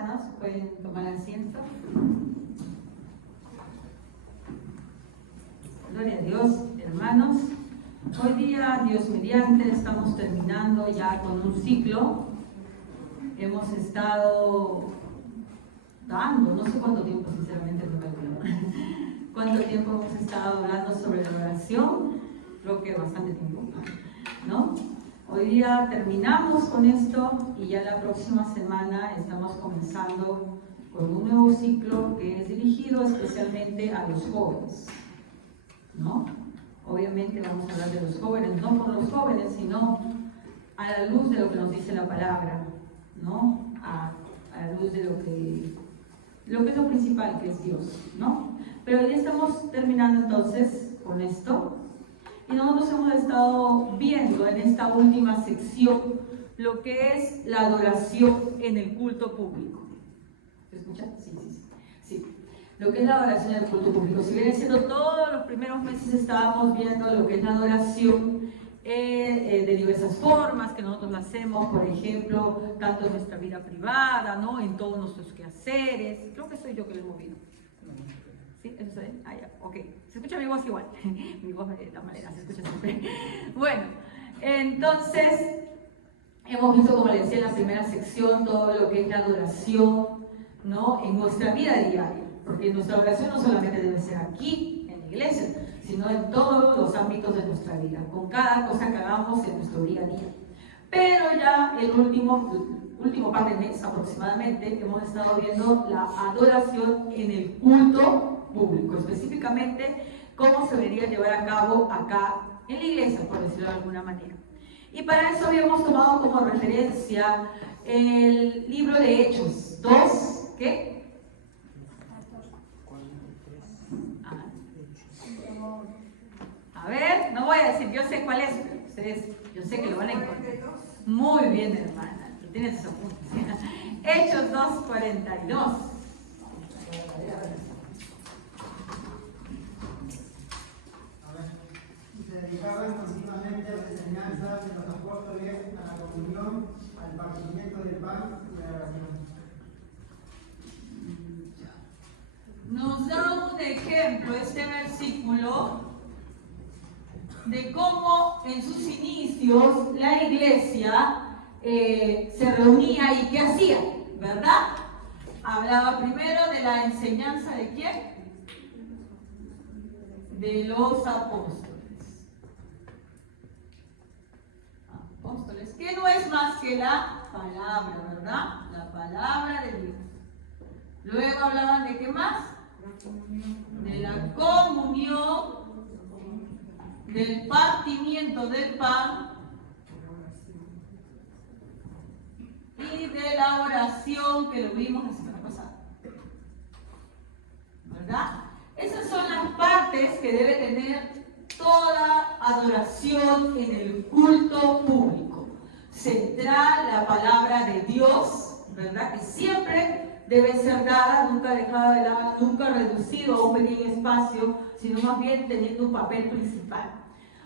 hermanos, pueden tomar asiento. Gloria a Dios, hermanos. Hoy día, Dios mediante, estamos terminando ya con un ciclo. Hemos estado dando, no sé cuánto tiempo, sinceramente no me acuerdo. ¿Cuánto tiempo hemos estado hablando sobre la oración? Creo que bastante tiempo, ¿no? Hoy día terminamos con esto y ya la próxima semana estamos comenzando con un nuevo ciclo que es dirigido especialmente a los jóvenes, ¿no? Obviamente vamos a hablar de los jóvenes, no por los jóvenes, sino a la luz de lo que nos dice la palabra, ¿no? A la luz de lo que es lo principal, que es Dios, ¿no? Pero ya estamos terminando entonces con esto. Y nosotros hemos estado viendo en esta última sección lo que es la adoración en el culto público. ¿Se escucha? Sí. Lo que es la adoración en el culto público. Si viene siendo todos los primeros meses estábamos viendo lo que es la adoración de diversas formas que nosotros la hacemos, por ejemplo, tanto en nuestra vida privada, ¿no? En todos nuestros quehaceres. Creo que soy yo que lo he movido. ¿Sí? ¿Eso se ve? Ah, ya, ok. Se escucha mi voz igual. Mi voz de esta manera se escucha siempre. Bueno, entonces, hemos visto, como les decía en la primera sección, todo lo que es la adoración, ¿no? En nuestra vida diaria. Porque nuestra oración no solamente debe ser aquí, en la iglesia, sino en todos los ámbitos de nuestra vida, con cada cosa que hagamos en nuestro día a día. Pero ya el último par de mes aproximadamente, hemos estado viendo la adoración en el culto público, específicamente cómo se debería llevar a cabo acá en la iglesia, por decirlo de alguna manera. Y para eso habíamos tomado como referencia el libro de Hechos 2, ¿qué? A ver, no voy a decir, yo sé cuál es, pero ustedes, yo sé que lo van a encontrar. Muy bien, hermana, lo tienes esos puntos. Hechos 2:42. Se dedicaban continuamente a la enseñanza de los apóstoles, a la comunión, al partimiento del pan y a la oración. Nos da un ejemplo este versículo de cómo en sus inicios la iglesia se reunía y qué hacía, ¿verdad? Hablaba primero de la enseñanza de ¿quién? De los apóstoles. Apóstoles, que no es más que la palabra, ¿verdad? La palabra de Dios. Luego hablaban de qué más? De la comunión, del partimiento del pan y de la oración que lo vimos la semana pasada, ¿verdad? Esas son las partes que debe tener toda adoración en el culto público. Centrar la palabra de Dios, ¿verdad? Que siempre debe ser dada, nunca dejada de lado, nunca reducido a un pequeño espacio, sino más bien teniendo un papel principal.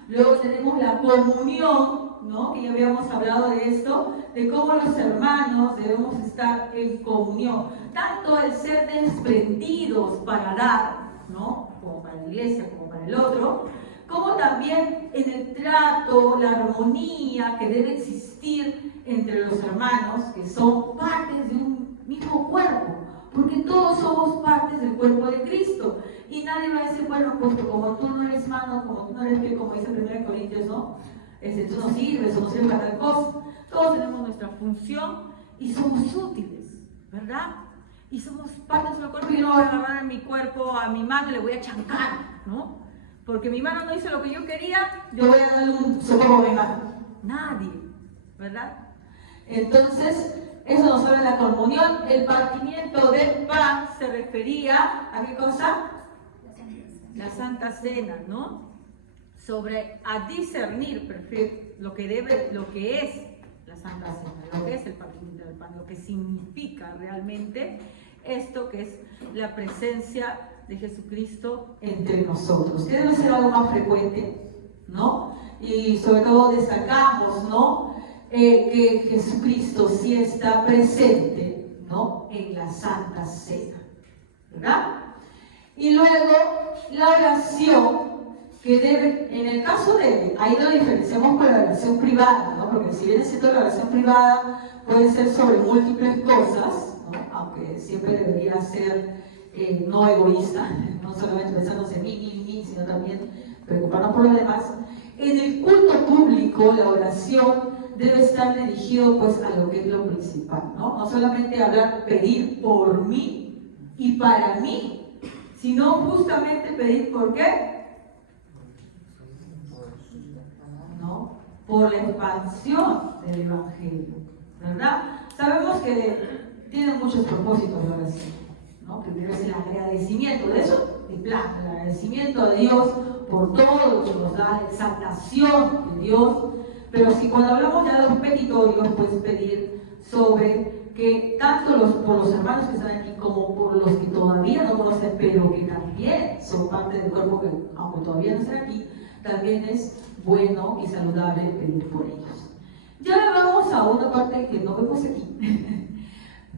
Luego tenemos la comunión, ¿no? Que ya habíamos hablado de esto, de cómo los hermanos debemos estar en comunión. Tanto el ser desprendidos para dar, ¿no? Como para la iglesia, como para el otro, como también en el trato, la armonía que debe existir entre los hermanos, que son partes de un mismo cuerpo, porque todos somos partes del cuerpo de Cristo. Y nadie va a decir, bueno, pues como tú no eres mano, como tú no eres pie, como dice 1 Corintios, ¿no? Tú no sirves o no sirves para tal cosa. Todos tenemos nuestra función y somos útiles, ¿verdad? Y somos partes del cuerpo. Yo no voy a agarrar en mi cuerpo a mi mano y le voy a chancar, ¿no? Porque mi mano no hizo lo que yo quería, yo voy a darle un socorro a mi mano. Nadie, ¿verdad? Entonces, eso nos habla de la comunión. El partimiento del pan se refería a ¿qué cosa? La Santa Cena, ¿no? Sobre a discernir lo que es la Santa Cena, lo que es el partimiento del pan, lo que significa realmente esto que es la presencia de Jesucristo entre nosotros. Que debe ser algo más frecuente, ¿no? Y sobre todo destacamos, ¿no? Que Jesucristo sí está presente, ¿no? En la Santa Cena, ¿verdad? Y luego la oración que debe, en el caso de, ahí lo diferenciamos con la oración privada, ¿no? Porque si viene siendo la oración privada, puede ser sobre múltiples cosas, ¿no? Aunque siempre debería ser no egoísta, no solamente pensándose en mí, sino también preocuparnos por los demás. En el culto público, la oración debe estar dirigido pues a lo que es lo principal, ¿no? No solamente hablar, pedir por mí y para mí, sino justamente pedir por qué, ¿no? Por la expansión del Evangelio, ¿verdad? Sabemos que tiene muchos propósitos la oración, ¿no? Primero es el agradecimiento, de eso, de plano, el agradecimiento a Dios por todo lo que nos da, la exaltación de Dios. Pero si cuando hablamos ya de los petitorios, pues pedir sobre que tanto por los hermanos que están aquí como por los que todavía no conocen, pero que también son parte del cuerpo, que aunque todavía no están aquí, también es bueno y saludable pedir por ellos. Ya vamos a una parte que no vemos aquí,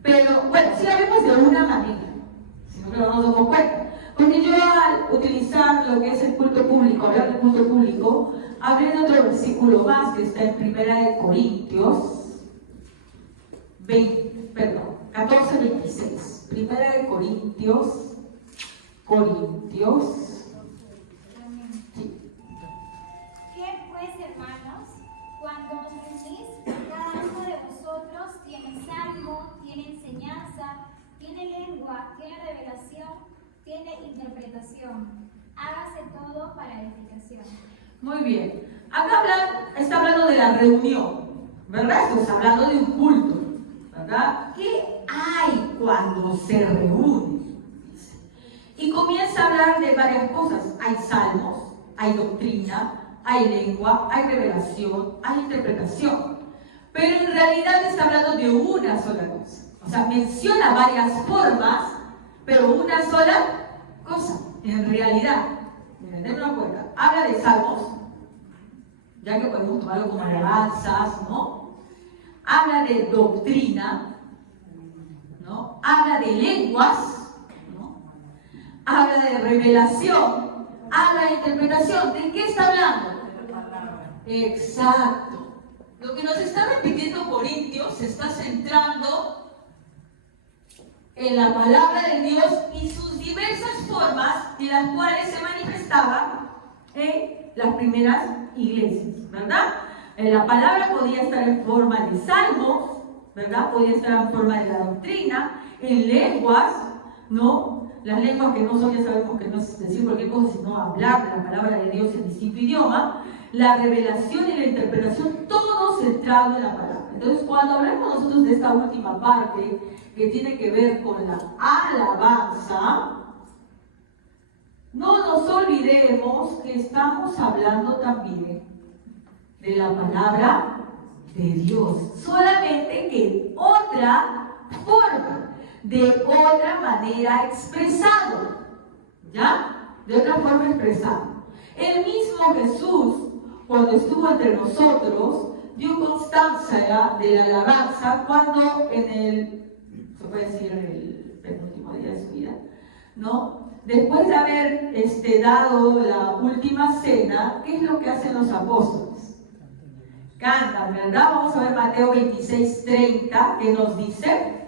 pero bueno, sí la vemos de una manera, sino que no nos damos cuenta. Porque yo al utilizar lo que es el culto público, hablar del culto público, hablé de otro versículo más que está en 1 Corintios 14:26. 1 Corintios. Sí. ¿Qué pues, hermanos? Cuando os reunís, cada uno de vosotros tiene salmo, tiene enseñanza, tiene lengua, tiene revelación, tiene interpretación. Hágase todo para edificación. Muy bien. Acá está hablando de la reunión, ¿verdad? Está hablando de un culto, ¿verdad? ¿Qué hay cuando se reúne? Y comienza a hablar de varias cosas. Hay salmos, hay doctrina, hay lengua, hay revelación, hay interpretación. Pero en realidad está hablando de una sola cosa. O sea, menciona varias formas, pero una sola cosa, en realidad. Miren, denme una cuenta. Habla de salmos, ya que podemos tomarlo como alabanzas, ¿no? Habla de doctrina, ¿no? Habla de lenguas, ¿no? Habla de revelación, habla de interpretación. ¿De qué está hablando? Exacto. Lo que nos está repitiendo Corintios se está centrando en la palabra de Dios y sus diversas formas en las cuales se manifestaba en las primeras iglesias, ¿verdad? La palabra podía estar en forma de salmos, ¿verdad? Podía estar en forma de la doctrina, en lenguas, ¿no? Las lenguas que no son, ya sabemos que no es decir cualquier cosa, sino hablar de la palabra de Dios en distinto idioma, la revelación y la interpretación, todo centrado en la palabra. Entonces, cuando hablamos nosotros de esta última parte, que tiene que ver con la alabanza, no nos olvidemos que estamos hablando también de la palabra de Dios, solamente que en otra forma, de otra manera expresado, ¿ya? De otra forma expresado. El mismo Jesús, cuando estuvo entre nosotros, dio constancia de la alabanza cuando en el, se puede decir, el penúltimo día de su vida, ¿no? Después de haber dado la última cena, ¿qué es lo que hacen los apóstoles? Cantan, ¿verdad? Vamos a ver Mateo 26:30, que nos dice.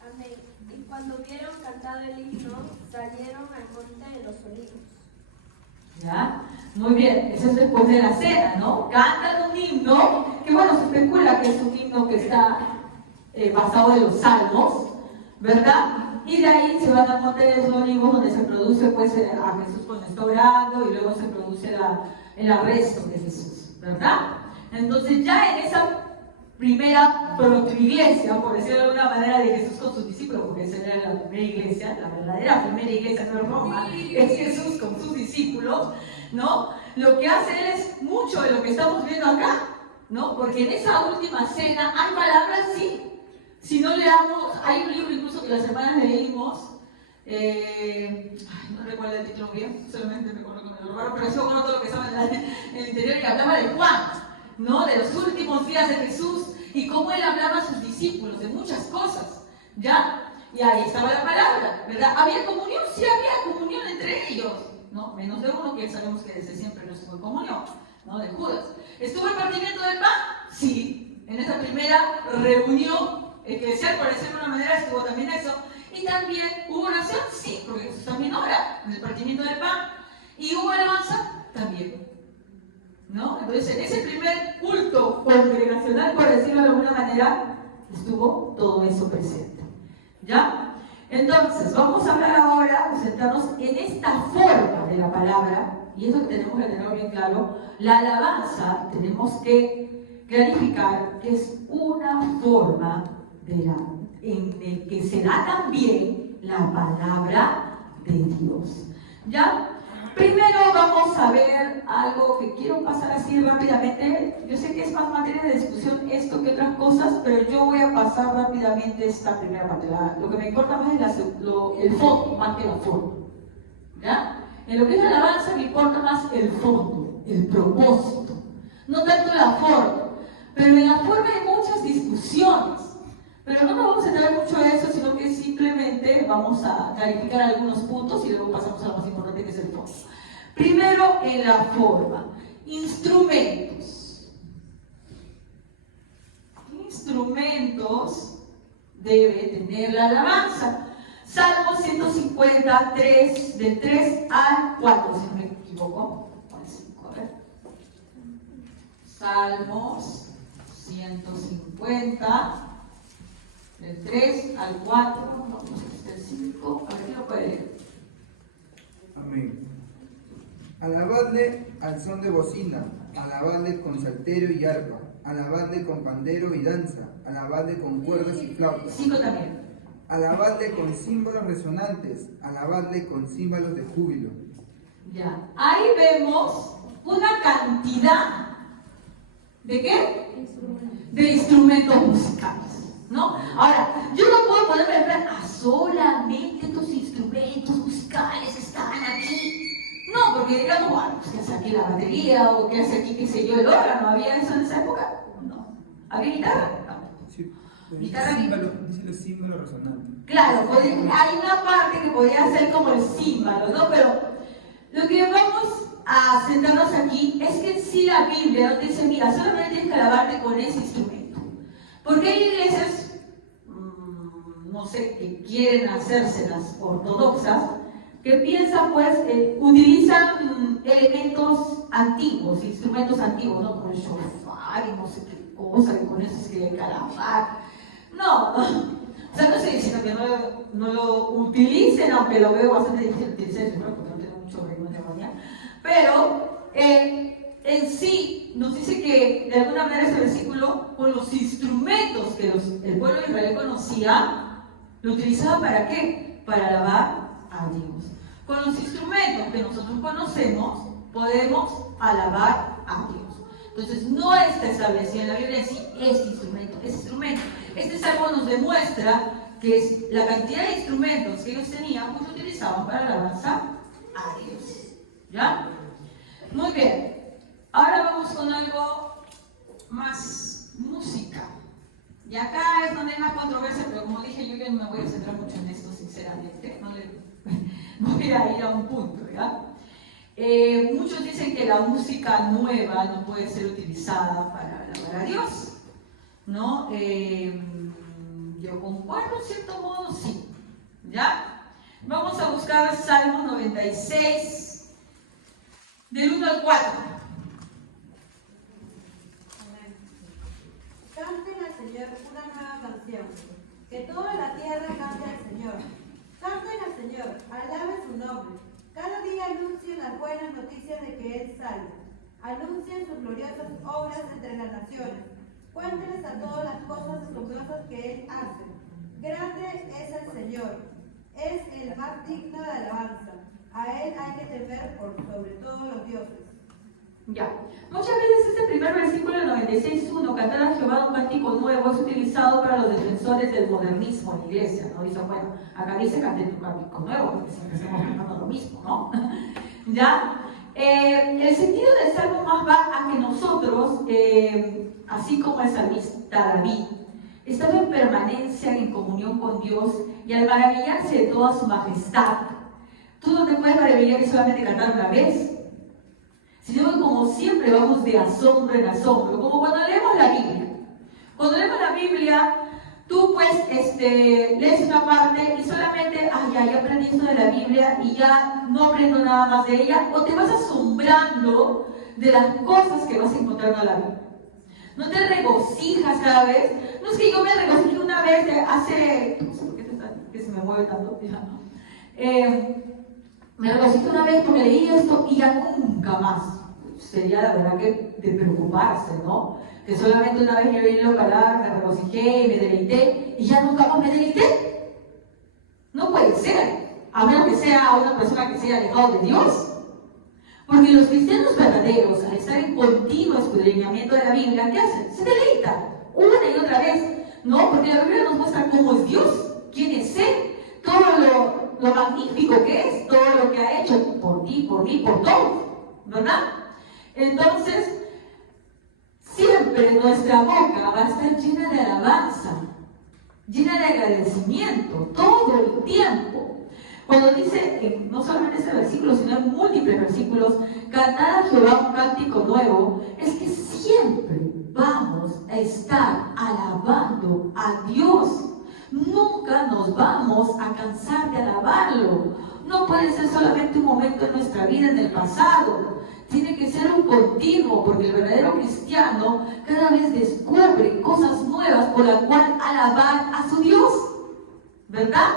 Amén. Y cuando hubieron cantado el himno, salieron al monte de los olivos. ¿Ya? Muy bien, eso es después de la cena, ¿no? Cantan un himno, que bueno, se especula que es un himno que está basado en los salmos, ¿verdad? Y de ahí se van al monte de los olivos, donde se produce pues a Jesús cuando está orando, y luego se produce el arresto de Jesús, ¿verdad? Entonces ya en esa primera protoiglesia, por decirlo de alguna manera, de Jesús con sus discípulos, porque esa era la primera iglesia, la verdadera primera iglesia, no es Roma, es Jesús con sus discípulos, ¿no? Lo que hace él es mucho de lo que estamos viendo acá, ¿no? Porque en esa última cena hay palabras, sí. Si no leamos, hay un libro incluso que las hermanas leímos, no recuerdo el título bien, solamente recuerdo que me lo robaron, pero sí recuerdo todo lo que estaba en el interior y hablaba de Juan. ¿no? De los últimos días de Jesús y cómo él hablaba a sus discípulos de muchas cosas, ¿ya? Y ahí estaba la palabra, ¿verdad? ¿Había comunión? Sí, había comunión entre ellos, ¿no? Menos de uno, que sabemos que desde siempre no estuvo en comunión, ¿no? De Judas. ¿Estuvo el partimiento del pan? Sí. En esa primera reunión eclesial, por decirlo de una manera, estuvo también eso. Y también hubo oración, sí, porque Jesús también ora en el partimiento del pan. Y hubo alabanza, también, ¿no? Entonces, en ese primer culto congregacional, por decirlo de alguna manera, estuvo todo eso presente, ¿ya? Entonces, vamos a hablar ahora, centrarnos en esta forma de la palabra, y eso que tenemos que tener bien claro. La alabanza tenemos que clarificar que es una forma en el que se da también la palabra de Dios, ¿ya? Primero vamos a ver algo que quiero pasar así rápidamente. Yo sé que es más materia de discusión esto que otras cosas, pero yo voy a pasar rápidamente esta primera parte. Lo que me importa más es el fondo, más que la forma, ¿ya? En lo que es la alabanza me importa más el fondo, el propósito, no tanto la forma. Pero en la forma hay muchas discusiones. Pero no nos vamos a centrar mucho a eso, sino que simplemente vamos a clarificar algunos puntos y luego pasamos a lo más importante, que es el fondo. Primero, en la forma. Instrumentos. Instrumentos debe tener la alabanza. Salmo 153, del 3 al 4, si no me equivoco. A ver. Salmos 150. Del 3 al 4, no sé si está el 5, a ver quién lo puede leer. Amén. Alabadle al son de bocina, alabadle con salterio y arpa, alabadle con pandero y danza, alabadle con cuerdas y flautas. 5 también. Alabadle con címbalos resonantes, alabadle con címbalos de júbilo. Ya, ahí vemos una cantidad ¿de qué? De instrumentos musicales, ¿no? Ahora, yo no puedo ponerme a ver solamente estos instrumentos musicales están aquí. No, porque digamos, bueno, ¿qué hace aquí la batería? ¿O qué hace aquí, qué sé yo, el órgano? ¿Había eso en esa época? No. ¿Había guitarra? No. Sí, ¿Guitarra aquí? dice los címbalos resonantes. Claro, hay una parte que podría ser como el címbalo, ¿no? Pero lo que vamos a centrarnos aquí es que en sí la Biblia no te dice, mira, solamente tienes que alabarte con ese instrumento. Porque hay iglesias, no sé, que quieren hacerse las ortodoxas, que piensan, pues, utilizan elementos antiguos, instrumentos antiguos, ¿no? Como el shofar y no sé qué cosa, que con eso se quiere calabar. No, o sea, no estoy diciendo que no lo utilicen, aunque lo veo bastante difícil utilizar, porque no tengo mucho ritmo de armonía. Pero en sí nos dice que de alguna manera ese versículo, con los instrumentos que el pueblo de Israel conocía, lo utilizaba ¿para qué? Para alabar a Dios. Con los instrumentos que nosotros conocemos, podemos alabar a Dios. Entonces, no está establecido en la Biblia en sí este instrumento, ese instrumento. Este salmo nos demuestra que es la cantidad de instrumentos que ellos tenían, pues utilizaban para alabanza a Dios. ¿Ya? Muy bien. Ahora vamos con algo más música. Y acá es donde hay más controversia, pero como dije, yo no me voy a centrar mucho en esto, sinceramente. Voy a ir a un punto, ¿ya? Muchos dicen que la música nueva no puede ser utilizada para alabar a Dios, ¿no? Yo concuerdo en cierto modo, sí, ¿ya? Vamos a buscar Salmo 96, del 1 al 4. Canten al Señor una nueva canción, que toda la tierra cante al Señor. Canten al Señor, alaben su nombre. Cada día anuncien las buenas noticias de que Él salva. Anuncien sus gloriosas obras entre las naciones. Cuéntenles a todas las cosas asombrosas que Él hace. Grande es el Señor, es el más digno de alabanza. A Él hay que temer por sobre todos los dioses. Ya. Muchas veces este primer versículo del 96.1, cantar a Jehová un cántico nuevo, es utilizado para los defensores del modernismo en la iglesia, ¿no? Dicen, bueno, acá dice canten tu cántico nuevo, porque siempre estamos cantando lo mismo, ¿no? ¿Ya? El sentido del salmo más va a que nosotros, así como el salmista David, estaba en permanencia en comunión con Dios y al maravillarse de toda su majestad, tú no te puedes maravillar y solamente cantar una vez, sino que como siempre vamos de asombro en asombro, como cuando leemos la Biblia. Cuando leemos la Biblia, tú pues lees una parte y solamente, ya aprendí esto de la Biblia y ya no aprendo nada más de ella, o te vas asombrando de las cosas que vas encontrando en la Biblia. No te regocijas cada vez. No es que yo me regocijé una vez hace, no sé por qué que se me mueve tanto, me regocijé una vez porque leí esto y ya nunca más. Sería la verdad que de preocuparse, ¿no? Que solamente una vez yo leí la palabra, me regocijé y me deleité y ya nunca más me deleité. No puede ser, a menos que sea una persona que se haya alejado de Dios. Porque los cristianos verdaderos, al estar en continuo escudriñamiento de la Biblia, ¿qué hacen? Se deleitan una y otra vez, ¿no? Porque la Biblia nos muestra cómo es Dios, quién es Él, todo lo magnífico que es, todo lo que ha hecho por ti, por mí, por todos, ¿verdad? Entonces, siempre nuestra boca va a estar llena de alabanza, llena de agradecimiento, todo el tiempo. Cuando dice, no solamente ese versículo, sino en múltiples versículos, cantad a Jehová un cántico nuevo, es que siempre vamos a estar alabando a Dios. Nunca nos vamos a cansar de alabarlo. No puede ser solamente un momento en nuestra vida en el pasado. Tiene que ser un continuo, porque el verdadero cristiano cada vez descubre cosas nuevas por las cuales alabar a su Dios. ¿Verdad?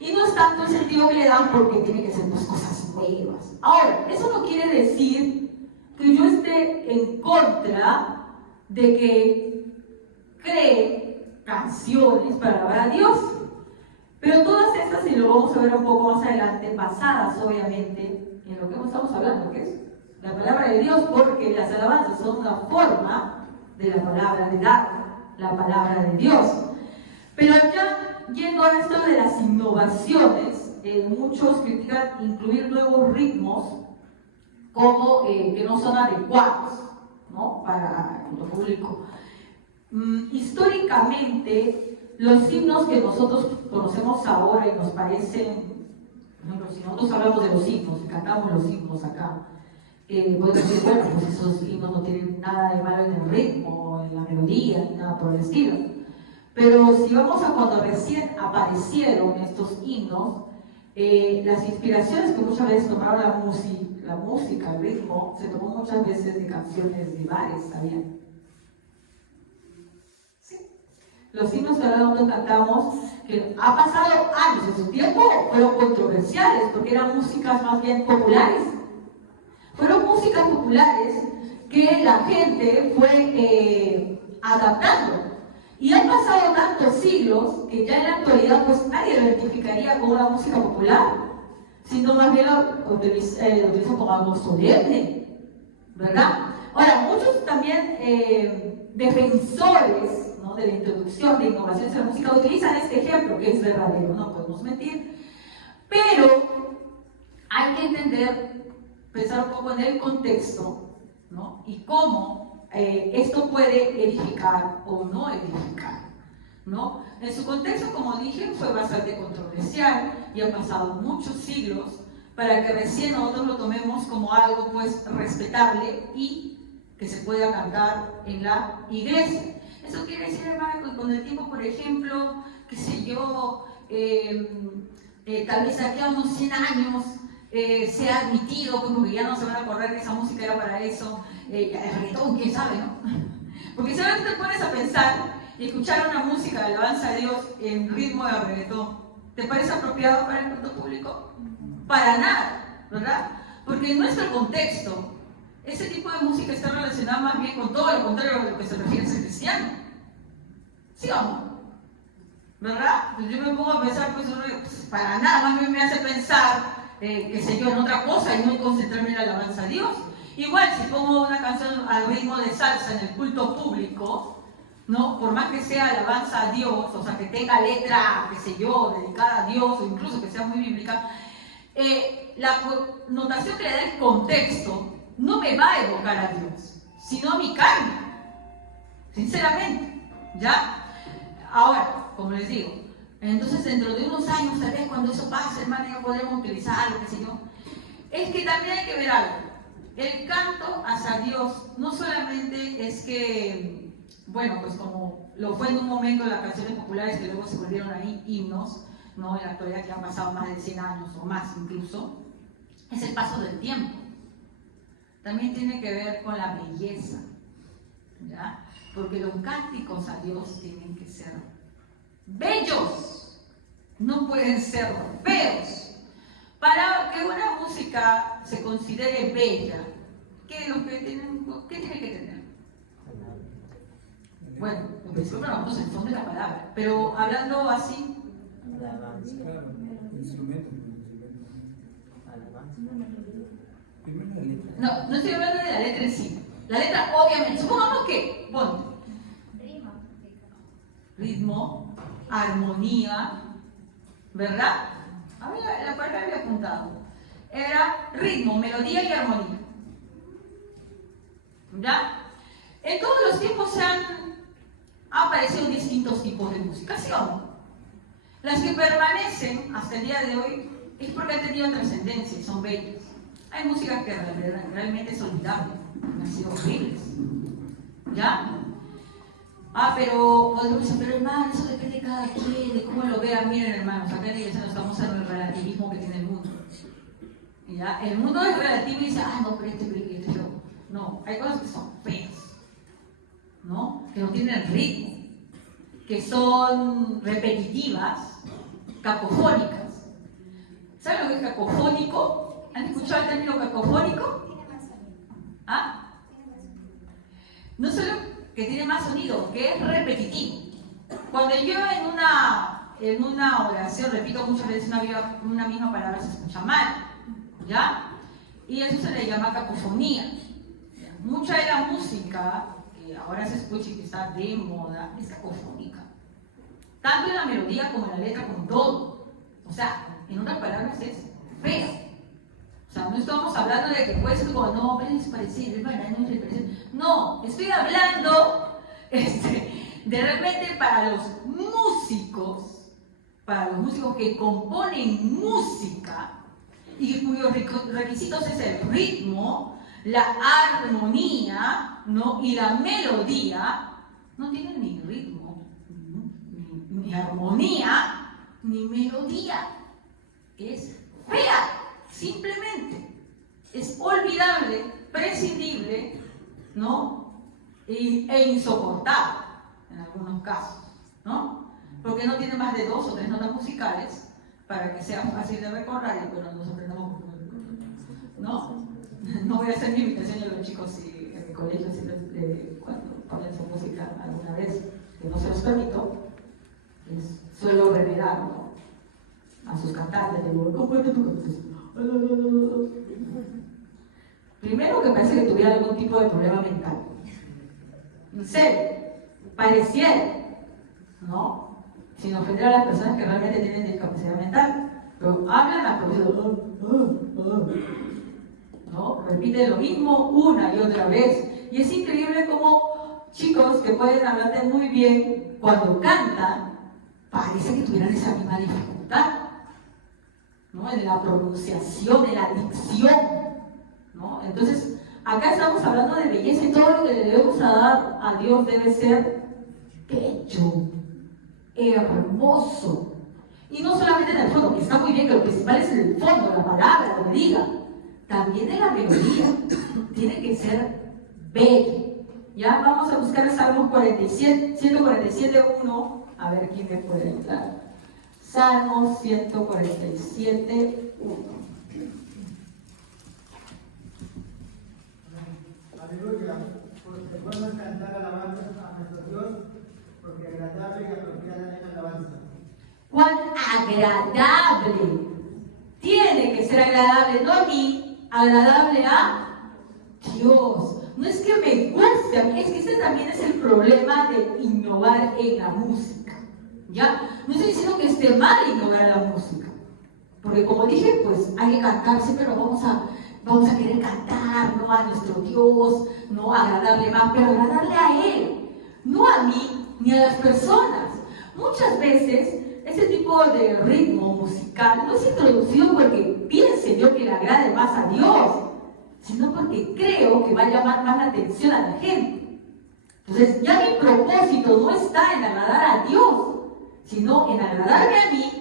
Y no es tanto el sentido que le dan porque tiene que ser pues, cosas nuevas. Ahora, eso no quiere decir que yo esté en contra de que cree canciones para alabar a Dios. Pero todas estas, y lo vamos a ver un poco más adelante, basadas obviamente en lo que estamos hablando, que es la palabra de Dios, porque las alabanzas son una forma de la palabra, de dar la palabra de Dios. Pero ya yendo a esto de las innovaciones, muchos critican incluir nuevos ritmos como que no son adecuados, ¿no? Para el público. Históricamente, los himnos que nosotros conocemos ahora y nos parecen, por ejemplo, si nosotros hablamos de los himnos y cantamos los himnos acá, podemos decir, bueno, pues esos himnos no tienen nada de malo en el ritmo, en la melodía, ni nada por el estilo. Pero si vamos a cuando recién aparecieron estos himnos, las inspiraciones que muchas veces tomaron la música, el ritmo, se tomó muchas veces de canciones de bares, ¿sabían? Sí. Los himnos que ahora nosotros cantamos, que ha pasado años en su tiempo, fueron controversiales, porque eran músicas más bien populares. Fueron músicas populares que la gente fue adaptando. Y han pasado tantos siglos que ya en la actualidad pues nadie lo identificaría como una música popular, sino más bien lo utilizan como algo solemne, ¿verdad? Ahora, muchos también defensores, ¿no?, de la introducción de innovaciones en la música utilizan este ejemplo, que es verdadero, no podemos mentir, pero hay que entender, pensar un poco en el contexto, ¿no?, y cómo esto puede edificar o no edificar, ¿no? En su contexto, como dije, fue bastante controversial y han pasado muchos siglos para que recién nosotros lo tomemos como algo pues respetable y que se pueda cantar en la iglesia. Eso quiere decir, hermano, que con el tiempo, por ejemplo, qué sé yo, tal vez aquí a unos 100 años se ha admitido, pues, porque ya no se van a acordar que esa música era para eso, el reggaetón, quién sabe, ¿no? Porque si ahora te pones a pensar y escuchar una música de alabanza a Dios en ritmo de reggaetón, ¿te parece apropiado para el culto público? Para nada, ¿verdad? Porque en nuestro contexto, ese tipo de música está relacionada más bien con todo lo contrario a lo que se refiere a ser cristiano. ¿Sí o no? ¿Verdad? Pues yo me pongo a pensar, pues para nada, más bien me hace pensar qué sé yo, en otra cosa y no concentrarme en la alabanza a Dios. Igual, si pongo una canción al ritmo de salsa en el culto público, ¿no?, por más que sea alabanza a Dios, o sea, que tenga letra, qué sé yo, dedicada a Dios, o incluso que sea muy bíblica, la connotación que le da el contexto no me va a evocar a Dios, sino a mi carne, sinceramente, ¿ya? Ahora, como les digo, entonces dentro de unos años, tal vez cuando eso pase, hermano, ya podremos utilizarlo, qué sé yo. Es que también hay que ver algo. El canto hacia Dios no solamente es que, bueno, pues como lo fue en un momento las canciones populares que luego se volvieron ahí himnos, ¿no? En la actualidad que han pasado más de 100 años o más incluso, es el paso del tiempo. También tiene que ver con la belleza, ¿ya? Porque los cánticos a Dios tienen que ser bellos, no pueden ser feos. Para que una música se considere bella, ¿qué tiene que tener? Bueno, en principio vamos en el fondo de la palabra, pero hablando así, no estoy hablando de la letra en sí. La letra, obviamente, supongamos que, bueno, ritmo, armonía, ¿verdad? A mí la palabra había apuntado. Era ritmo, melodía y armonía. ¿Ya? En todos los tiempos han aparecido distintos tipos de música, ¿sí o no? Las que permanecen hasta el día de hoy es porque han tenido trascendencia y son bellas. Hay músicas que realmente son olvidables, han sido horribles. ¿Ya? Pero podemos decir, pero hermano, eso depende de cada quien, de cómo lo vean. Miren, hermanos, acá en la iglesia no estamos en el relativismo que tiene el mundo. ¿Ya? El mundo es relativo y dice, no, pero este, no, hay cosas que son feas, ¿no? Que no tienen ritmo, que son repetitivas, cacofónicas. ¿Saben lo que es cacofónico? ¿Han escuchado el término cacofónico? ¿Ah? No solo que tiene más sonido, que es repetitivo. Cuando yo en una oración repito muchas veces una misma palabra, se escucha mal, ¿ya? Y eso se le llama cacofonía. Mucha de la música que ahora se escucha y que está de moda es cacofónica. Tanto en la melodía como en la letra, como en todo. O sea, en otras palabras es fea. O sea, no estamos hablando de que puede ser como, no, pero es parecido, hermana, no es parecido. No, estoy hablando de realmente para los músicos que componen música y cuyos requisitos es el ritmo, la armonía, ¿no? Y la melodía, no tienen ni ritmo, ni armonía, ni melodía. Es fea. Simplemente es olvidable, prescindible, ¿no? E insoportable en algunos casos, ¿no? Porque no tiene más de 2 o 3 notas musicales para que sea fácil de recordar y bueno, nos aprendamos, ¿no? No voy a hacer mi imitación de los chicos en mi colegio cuando ponen su música alguna vez, que no se los permito, suelo renegar, ¿no? A sus cantantes, le digo, comparte tu canción. Primero que parece que tuviera algún tipo de problema mental. En serio, pareciera, ¿no? Sin ofender a las personas que realmente tienen discapacidad mental, pero hablan a ¿no? Repiten lo mismo una y otra vez. Y es increíble cómo chicos que pueden hablarte muy bien, cuando cantan, parece que tuvieran esa misma dificultad, ¿no? En la pronunciación, en la dicción, ¿no? Entonces, acá estamos hablando de belleza y todo lo que le debemos dar a Dios debe ser bello, hermoso. Y no solamente en el fondo, que está muy bien, que lo principal es en el fondo, la palabra, lo que diga. También en la melodía tiene que ser bello. Ya vamos a buscar el Salmos 147.1, a ver quién me puede ayudar. Salmos 147.1. Aleluya, porque podemos cantar alabanza a nuestro Dios, porque agradable y apropiada es la alabanza. ¡Cuán agradable! Tiene que ser agradable, no a mí, agradable a Dios. No es que me guste a mí, es que ese también es el problema de innovar en la música. ¿Ya? No estoy diciendo que esté mal innovar en la música. Porque como dije, pues hay que cantar, siempre nos vamos a querer cantar, ¿no? A nuestro Dios, no agradarle más, pero agradarle a Él, no a mí ni a las personas. Muchas veces ese tipo de ritmo musical no es introducido porque piense yo que le agrade más a Dios, sino porque creo que va a llamar más la atención a la gente. Entonces ya mi propósito no está en agradar a Dios, sino en agradarme a mí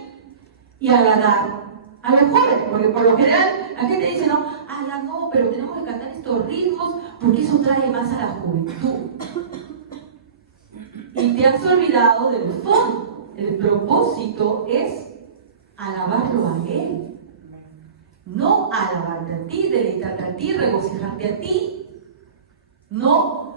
y agradar a los jóvenes, porque por lo general la gente dice, no, ya no, pero tenemos que cantar estos ritmos porque eso trae más a la juventud. Y te has olvidado del fondo. El propósito es alabarlo a Él, no alabarte a ti, deleitarte a ti, regocijarte a ti, no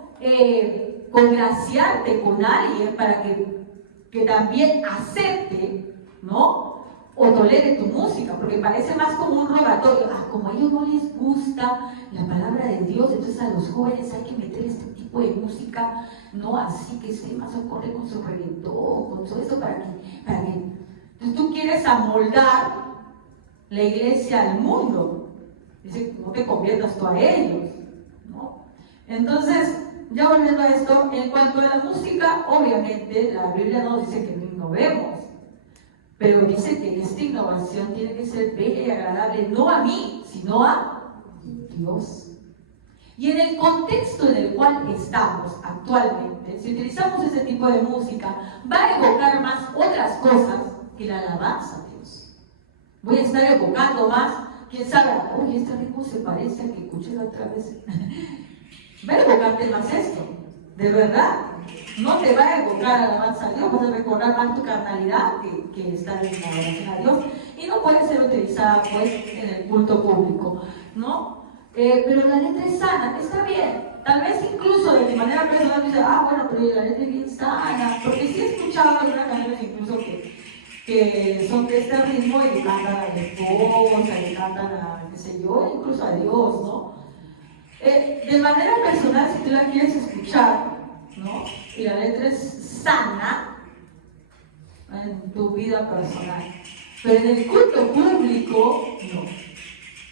congraciarte con alguien para que también acepte, ¿no? O tolere tu música, porque parece más como un rogatorio. Como a ellos no les gusta la palabra de Dios, entonces a los jóvenes hay que meter este tipo de música, no así que esté más acorde con su reggaetón, con todo eso, para que entonces tú quieres amoldar la iglesia al mundo. Dice, no te conviertas tú a ellos, ¿no? Entonces, ya volviendo a esto, en cuanto a la música, obviamente la Biblia no dice que no innovemos, pero dice que esta innovación tiene que ser bella y agradable, no a mí, sino a Dios. Y en el contexto en el cual estamos actualmente, si utilizamos ese tipo de música, va a evocar más otras cosas que la alabanza a Dios. Voy a estar evocando más, quién sabe, oye, este ritmo se parece al que escuché la otra vez. Va a evocarte más esto, de verdad. No te va a evocar alabanza a Dios, vas a recordar más tu carnalidad que estar en la adoración a Dios. Y no puede ser utilizada pues en el culto público, ¿no? Pero la letra es sana, está bien. Tal vez incluso de manera personal dice, bueno, pero la letra es bien sana. Porque sí he escuchado algunas canciones incluso que son de este ritmo y le cantan a la esposa, le cantan a, qué sé yo, incluso a Dios, ¿no? De manera personal, si tú la quieres escuchar, ¿no? Y la letra es sana en tu vida personal. Pero en el culto público, no.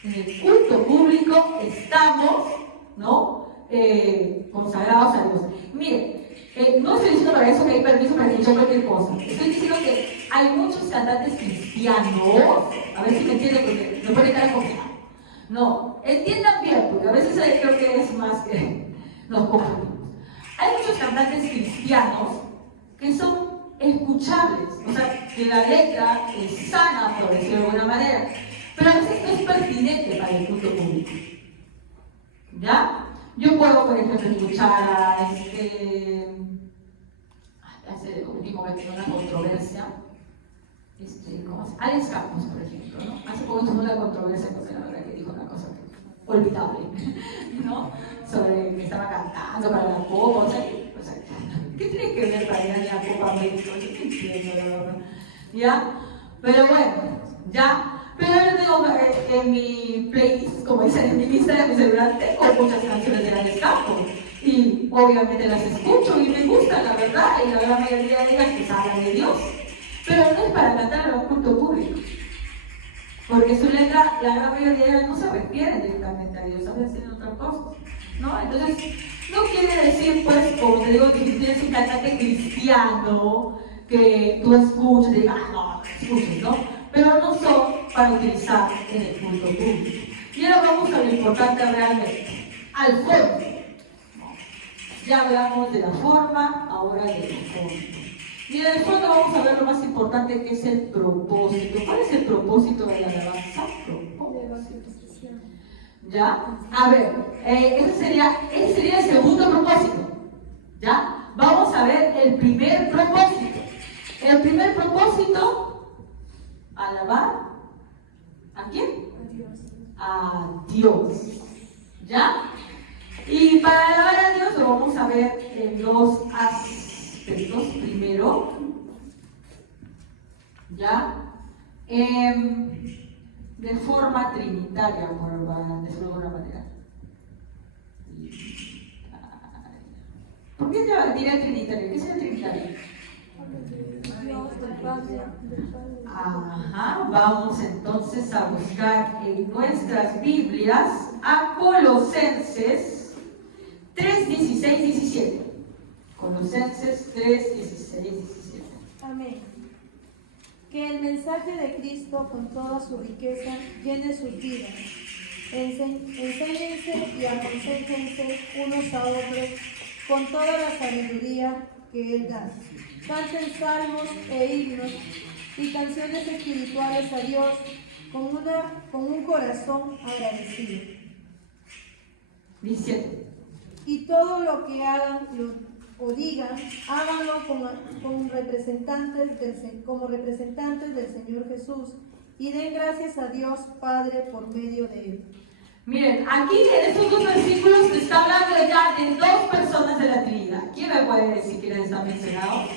En el culto público estamos, ¿no? Consagrados a Dios. Mire, no estoy diciendo para eso que hay permiso para que yo cualquier cosa. Estoy diciendo que hay muchos cantantes cristianos, a ver si me entienden porque me pone cara confiada. No, entiendan bien, porque a veces ahí creo que es más que nos confundimos. Hay muchos cantantes cristianos que son escuchables, o sea, que la letra es sana, por decirlo de alguna manera, pero a veces no es pertinente para el culto público. ¿Ya? Yo puedo, por ejemplo, escuchar a hace último que tiene una controversia, ¿cómo se llama? Alex Campos, por ejemplo, ¿no? Hace poco tuvo una controversia porque la verdad que dijo una cosa olvidable, ¿no? Sobre que estaba cantando para la Copa, o sea, ¿qué tiene que ver para ir a la Copa América? Yo no entiendo, la verdad. ¿Ya? Pero bueno, ya. Pero yo tengo en mi playlist, como dicen en mi lista de mi celular, tengo muchas canciones de Alex Campos. Y obviamente las escucho y me gustan, la verdad, y la gran mayoría de ellas pues hablan de Dios. Pero no es para cantar en un culto público. Porque su letra, la gran mayoría de ellas no se refiere directamente a Dios, a veces en otras cosas, ¿no? Entonces, no quiere decir, pues, como te digo, que si tienes un cantante cristiano, que tú escuches y digas, no, escuches, ¿no? Pero no son para utilizar en el culto público. Y ahora vamos a lo importante realmente, al fondo. Ya hablamos de la forma, ahora del fondo. Y en el fondo vamos a ver lo más importante, que es el propósito. ¿Cuál es el propósito de la alabanza? ¿Ya? A ver, ese sería el segundo propósito. ¿Ya? Vamos a ver el primer propósito. El primer propósito, alabar. ¿A quién? A Dios. ¿Ya? Y para alabar a Dios lo vamos a ver en dos aspectos. Primero, ¿ya? De forma trinitaria, por decirlo de alguna manera. ¿Por qué te diré trinitaria? ¿Qué es el trinitario? Ajá, vamos entonces a buscar en nuestras Biblias a Colosenses 3, 16, 17. Colosenses 3, 16, 17. Amén. Que el mensaje de Cristo con toda su riqueza llene sus vidas. Enséñense y aconséjense unos a otros con toda la sabiduría que Él da. Canten salmos e himnos y canciones espirituales a Dios con un corazón agradecido. 17. Y todo lo que hagan o digan, háganlo como representantes del Señor Jesús y den gracias a Dios Padre por medio de Él. Miren, aquí en estos dos versículos se está hablando ya de dos personas de la Trinidad. ¿Quién me puede decir quiénes están mencionados?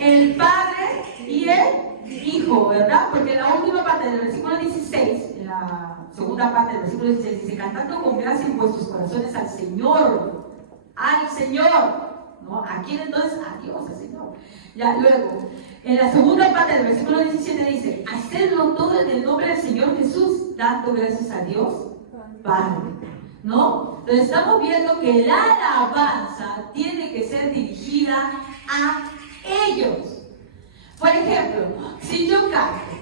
El Padre y el Hijo, ¿verdad? Porque en la última parte del versículo 16, en la segunda parte del versículo 16, dice, cantando con gracia en vuestros corazones al Señor. Al Señor. ¿No? ¿A quién entonces? A Dios, al Señor. Ya, luego, en la segunda parte del versículo 17 dice, hacedlo todo en el nombre del Señor Jesús, dando gracias a Dios Padre. ¿No? Entonces estamos viendo que la alabanza tiene que ser dirigida a ellos. Por ejemplo, si yo canto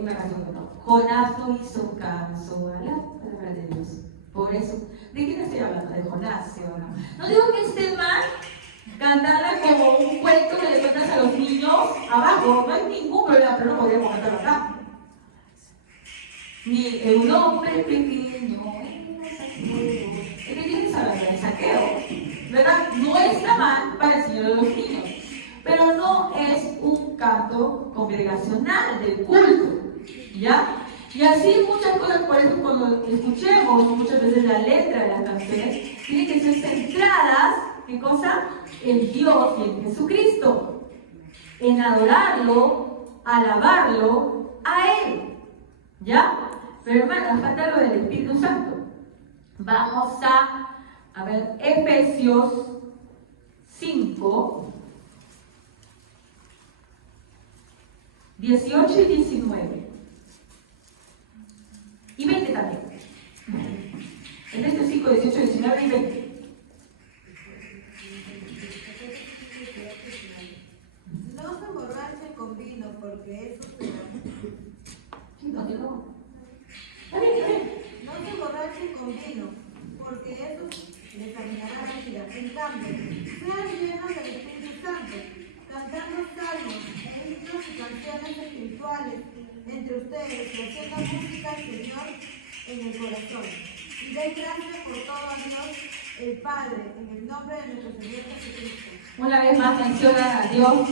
una canción, Jonás no hizo caso a la palabra de Dios. Por eso, ¿de quién estoy hablando? De Jonás, ¿sí o no? No digo que esté mal cantarla como un cuento que le cuentas a los niños abajo, no hay ningún problema, pero no podríamos cantarlo acá. Ni un hombre pequeño, es que tienes hablando de Saqueo, ¿verdad? No está mal para enseñar a los niños, pero no es un canto congregacional del culto, ¿ya? Y así muchas cosas, por eso cuando escuchemos muchas veces la letra de las canciones, tienen que ser centradas, ¿qué cosa? En Dios y en Jesucristo, en adorarlo, alabarlo a Él, ¿ya? Pero hermanos, falta lo del Espíritu Santo. Vamos a ver Efesios 5, 18 y 19. Y 20 también. Efesios 5, 18, 19 y 20. No se emborrachen con vino, porque eso será. No se emborrachen con vino, porque eso les arruinará la vida. En cambio, sean llenos del Espíritu Santo, cantando salmos, himnos y canciones espirituales entre ustedes, y haciendo música al Señor en el corazón. Y den gracias por todo a Dios, el Padre, en el nombre de nuestro Señor Jesucristo. Una vez más menciona a Dios,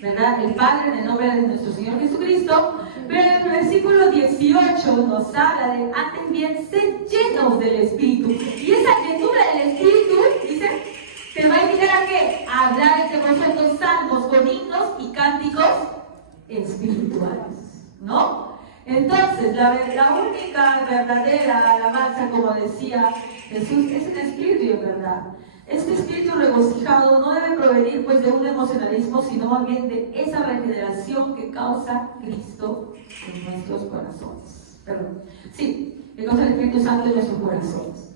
¿verdad? El Padre, en el nombre de nuestro Señor Jesucristo. Pero en el versículo 18 nos habla de, antes bien, ser llenos del Espíritu. Y esa llenura del Espíritu, dice, te va a invitar a qué? A hablar entre vosotros salmos con himnos y cánticos espirituales, ¿no? Entonces, la única verdadera alabanza, como decía Jesús, es el Espíritu, ¿verdad? Este espíritu regocijado no debe provenir pues de un emocionalismo, sino más bien de esa regeneración que causa Cristo en nuestros corazones. Perdón. Sí, que causa el Espíritu Santo en nuestros corazones.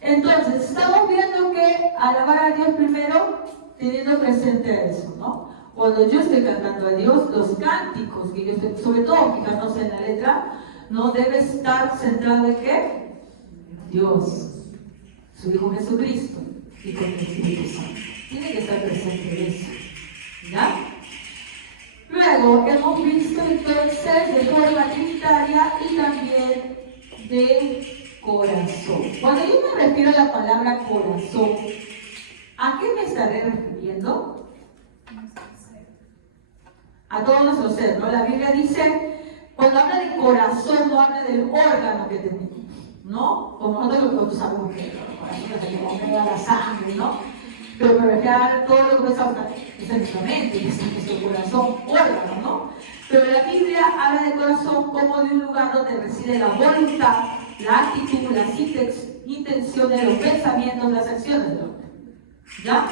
Entonces, estamos viendo que alabar a Dios primero, teniendo presente eso, ¿no? Cuando yo estoy cantando a Dios, los cánticos que yo estoy, sobre todo fijándose en la letra, no debe estar centrado en ¿qué? Dios, su Hijo Jesucristo. Y con el Espíritu Santo. Tiene que estar presente eso. ¿Ya? Luego hemos visto entonces de forma trinitaria y también de corazón. Cuando yo me refiero a la palabra corazón, ¿a qué me estaré refiriendo? A todo nuestro ser, ¿no? La Biblia dice, cuando habla de corazón, no habla del órgano que tenemos, ¿no? Como nosotros sabemos que la sangre, ¿no? Pero me refiero a todo lo que pensamos, es en nuestra mente, es en nuestro corazón, órgano, ¿no? Pero la Biblia habla de corazón como de un lugar donde reside la voluntad, la actitud, las intenciones, los pensamientos, las acciones del hombre. ¿Ya?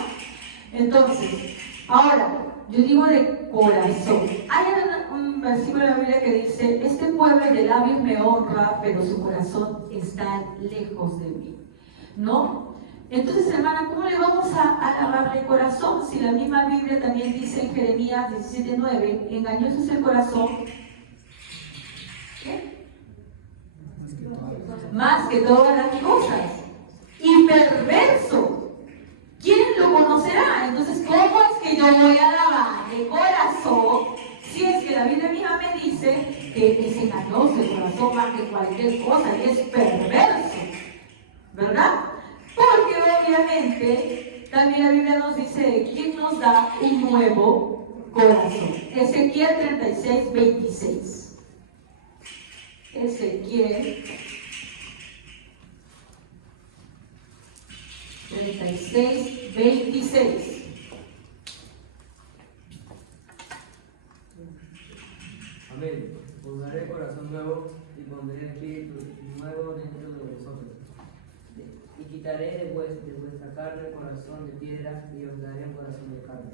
Entonces, Ahora, yo digo de corazón. Hay un versículo de la Biblia que dice, este pueblo de labios me honra, pero su corazón está lejos de mí. ¿No? Entonces, hermana, ¿cómo le vamos a alabar el corazón? Si la misma Biblia también dice en Jeremías 17:9, engañoso es el corazón. ¿Qué? Más que todas las cosas. Y perverso. ¿Quién lo conocerá? Entonces, ¿cómo es que yo voy a alabar de corazón si es que la Biblia misma me dice que es engañoso el corazón más que cualquier cosa, que es perverso? ¿Verdad? Porque obviamente también la Biblia nos dice quién nos da un nuevo corazón. Ezequiel 36:26. Ezequiel 36:26. Amén. Os daré corazón nuevo y pondré espíritu nuevo dentro de vosotros. Y quitaré de vuestra carne el corazón de piedra y os daré un corazón de carne.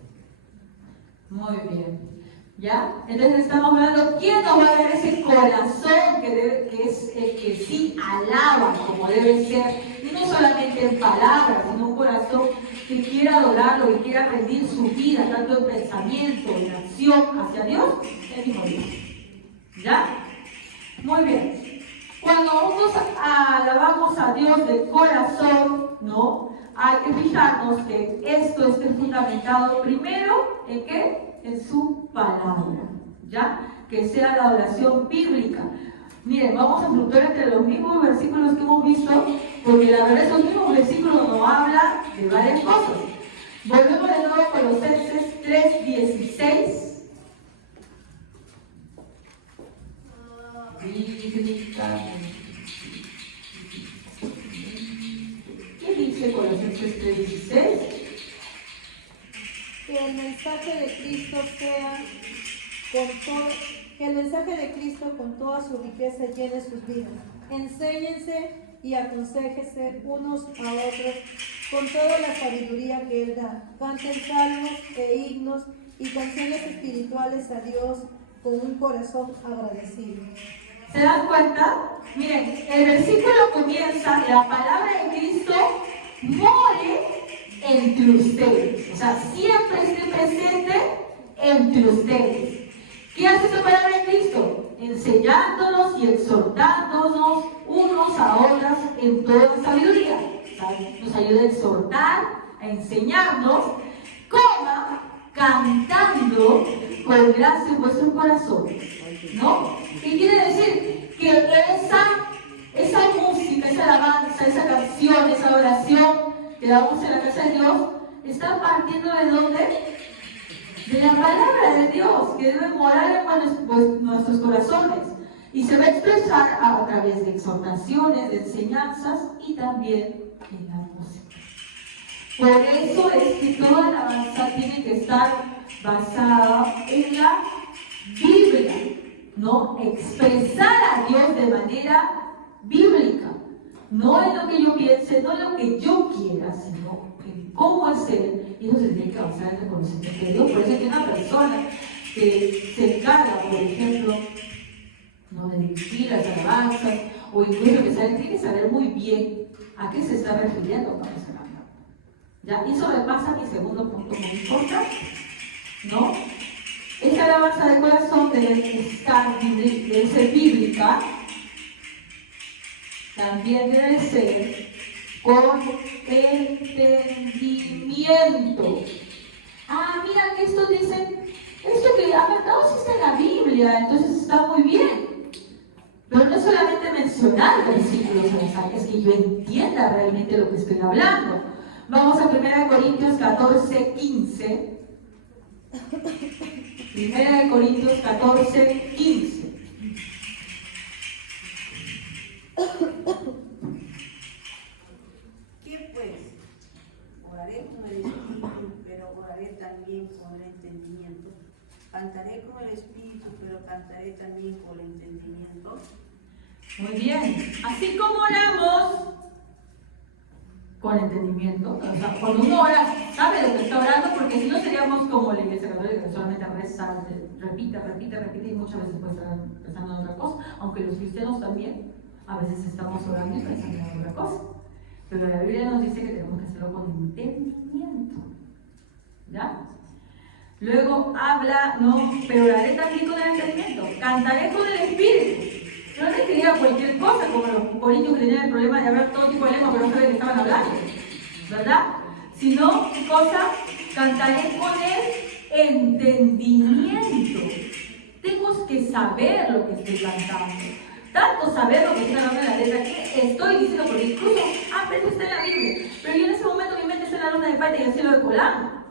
Muy bien. ¿Ya? Entonces estamos hablando, ¿quién nos va a dar ese corazón que es el que sí alaba como debe ser? Y no solamente en palabras, sino un corazón que quiera adorarlo, que quiera rendir su vida, tanto en pensamiento, en acción hacia Dios, el mismo Dios. ¿Ya? Muy bien. Cuando nosotros alabamos a Dios de corazón, ¿no? Hay que fijarnos que esto esté fundamentado primero en ¿qué? En su palabra, ¿ya? Que sea la oración bíblica. Miren, vamos a fluctuar entre los mismos versículos que hemos visto, porque la verdad esos mismos versículos nos hablan de varias cosas. Volvemos de nuevo a Colosenses 3:16. ¿Qué dice Colosenses 3:16? Que el mensaje de Cristo sea que el mensaje de Cristo con toda su riqueza llene sus vidas. Enséñense y aconséjense unos a otros con toda la sabiduría que Él da. Canten salmos e himnos y canciones espirituales a Dios con un corazón agradecido. ¿Se dan cuenta? Miren, el versículo comienza, la palabra de Cristo more entre ustedes. O sea, siempre esté presente entre ustedes. ¿Qué hace esa palabra de Cristo? Enseñándonos y exhortándonos unos a otros en toda sabiduría. Nos ayuda a exhortar, a enseñarnos, cantando con gracia en vuestro corazón. ¿No? ¿Qué quiere decir? Que esa música, esa alabanza, esa canción, esa oración que damos en la casa de Dios, está partiendo ¿de dónde? De la palabra de Dios, que debe morar en nuestros corazones. Y se va a expresar a través de exhortaciones, de enseñanzas y también en la música. Por eso es que toda alabanza tiene que estar basada en la Biblia, ¿no? Expresar a Dios de manera bíblica, no en lo que yo piense, no en lo que yo quiera, sino en cómo es Él, y eso se tiene que basar en el conocimiento de Dios. Por eso es que una persona que se encarga, por ejemplo, ¿no? de dirigir las alabanzas, o incluso que tiene que saber muy bien a qué se está refiriendo cuando se canta. ¿Ya? Y eso me pasa a mi segundo punto muy importante, ¿no? Esta alabanza de corazón debe ser bíblica, también debe ser con entendimiento. Mira que esto que ha cantado sí está en la Biblia, entonces está muy bien. Pero no es solamente mencionar versículos al es que yo entienda realmente lo que estoy hablando. Vamos a 1 Corintios 14:15. 1 Corintios 14:15. ¿Qué pues? Oraré con el espíritu, pero oraré también con el entendimiento. Cantaré con el espíritu, pero cantaré también con el entendimiento. Muy bien. Así como oramos con entendimiento. O sea, cuando uno ora, sabe lo que está orando, porque si no seríamos como la iglesia católica que solamente reza, repite, y muchas veces puede estar pensando en otra cosa, aunque los cristianos también a veces estamos orando y pensando en otra cosa. Pero la Biblia nos dice que tenemos que hacerlo con entendimiento. ¿Ya? Luego habla, no, pero oraré también con el entendimiento, cantaré con el espíritu. No les quería cualquier cosa, como los corintios que tenían el problema de hablar todo tipo de lengua, pero no sabían que estaban hablando, ¿verdad? Sino, ¿qué cosa? Cantaré con el entendimiento. Tengo que saber lo que estoy cantando. Tanto saber lo que estoy hablando en la letra que estoy diciendo, porque incluso, pero eso está en la Biblia. Pero yo en ese momento mi mente está en la luna de plata y el cielo de Colán.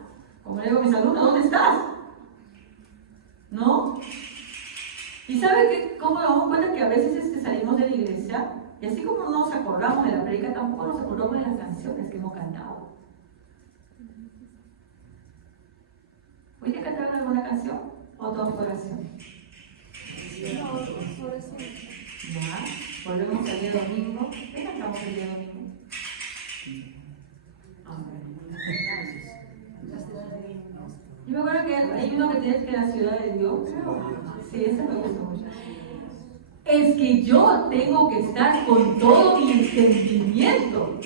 Como le digo a mis alumnos, ¿dónde estás? ¿No? ¿Y sabe qué? ¿Cómo nos damos cuenta que a veces salimos de la iglesia y así como no nos acordamos de la predica, tampoco nos acordamos de las canciones que hemos cantado? ¿Voy a cantar alguna canción o toda oración? No, oración. Ya, volvemos el día domingo. ¿Qué cantamos el día domingo? Yo me acuerdo que hay uno que tiene que la ciudad de Dios. Sí, ese me gusta mucho. Es que yo tengo que estar con todo mi entendimiento.